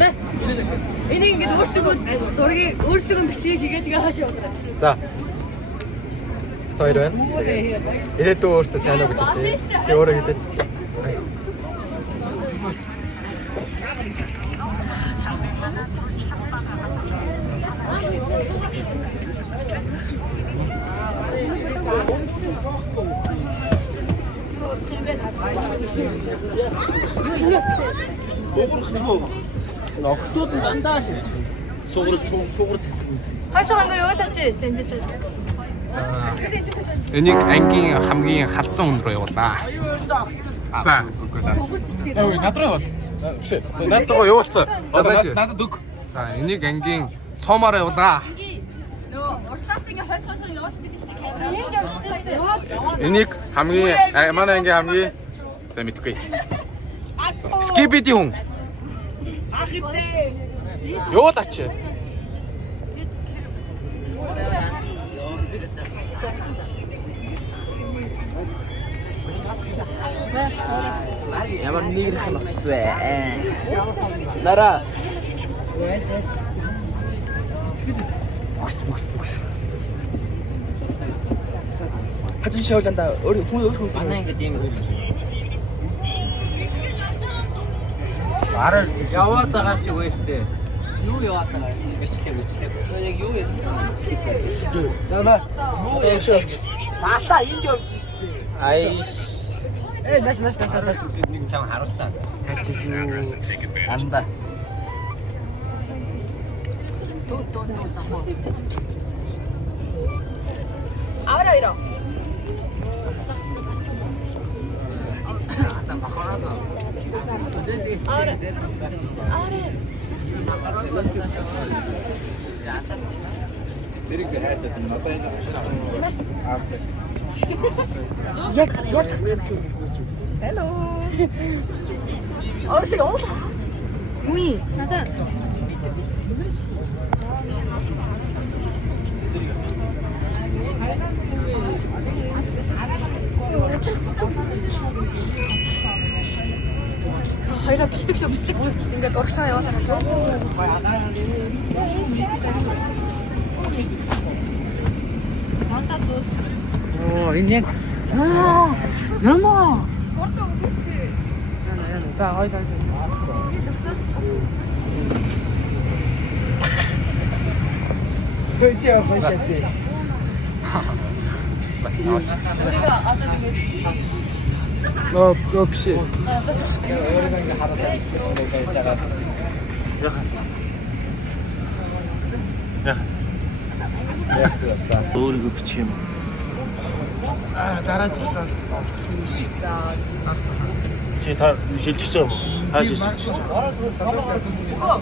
네. Энийг ингээд өөртөө зургийг өөртөө бичлэгийг хийгээд тэгээ хаашаа явуулаа. За. Хоёр байна. Ирээдүйн өөртөө сайн уу гэж хэлээ. Чи өөрөө хэлээд. Охтууд нь дандаа шилж. Сугар цэцэг үзье. Хашаа ингээ явуулаач дэмжтэй. Энийг ангийн хамгийн халдсан хүн рүү явуулаа. За. Ой, надруу бол. Биш. Надруу явуулсан. Надад өг. За, энийг ангийн соомоор явуулаа. Нөө уртлаас ингээ хойш явуулдаг гэж нэг камера. Энийг хамгийн манай ангийн хамгийн за мэдгүй. Скибиди хүн. Явуулаач. Ямар нэгрэх нь утас вэ? Нара. Бокс. Хажин шоуланда өөр хүн манай ингэ тийм өөр. Араа яваад байгаа чи үстэй. Юу яваад байгаа? Бичлээ. Яг юу ярьж байгаа? Зана. Юу ярьж байгаа? Маата энд явж штэ. Айш. Нас. Нэг чам харуулцаа. Анда. Тоо сахо. Ahora irá. Ahora. Hello. Ahora sí, vamos. Uy, nada. Хоёроо бичлэг. Ингээд урагшаа явуулаа гэж. Оо, энэ яг яма. За, хоёул. Хөөе, башаатэ. 우리가 아까 없이. өөрийгөө бичих юм. Дараачихсан. Чи та шилжиж байгаа юм уу? Хааш шилжиж байгаа?